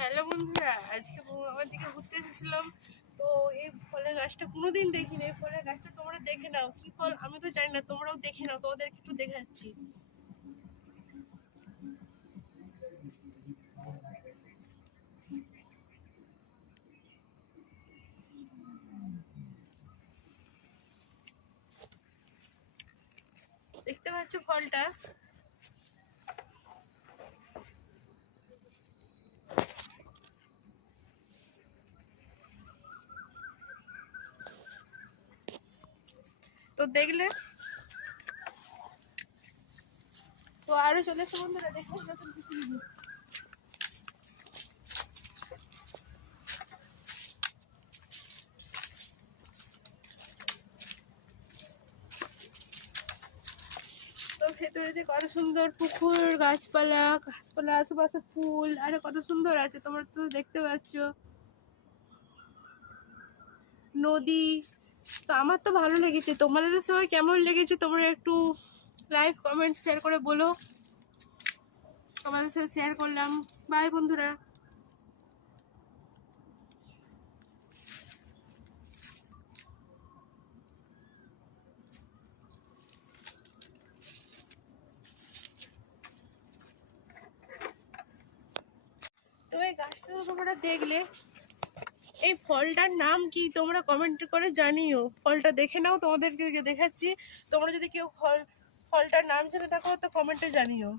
Hello বন্ধুরা, আজকে আমার দিকে ঘুরতে এসেছিলাম। তো এই ফলের গাছটা কোনোদিন দেখিনি। এই ফলের গাছটা তোমরা দেখে নাও, কি ফল আমি তো জানি না, তোমরাও দেখে নাও, তোমাদেরকে একটু দেখাচ্ছি। দেখতে পাচ্ছ ফলটা? তো দেখলে তো আরো চলে এসো বন্ধুরা, দেখো নতুন কিছু জিনিস। তো ভেতরে যে কত সুন্দর পুকুর, গাছপালা গাছপালা আশেপাশে ফুল, আরে কত সুন্দর আছে, তোমরা তো দেখতে পাচ্ছ। নদী। তো আমার তো ভালো লেগেছে, তোমাদের সবাই কেমন লেগেছে তোমরা একটু লাইক কমেন্ট শেয়ার করে বলো। তোমাদের সাথে শেয়ার করলাম। বাই বন্ধুরা। তো এই গাছটা তো তোমরা দেখলে, এই ফলটার নাম কি তোমরা কমেন্ট করে জানিও। ফলটা দেখে নাও, তোমাদেরকে দেখাচ্ছি। তোমরা যদি কেউ ফলটার নাম জেনে থাকো তো কমেন্টে জানিও।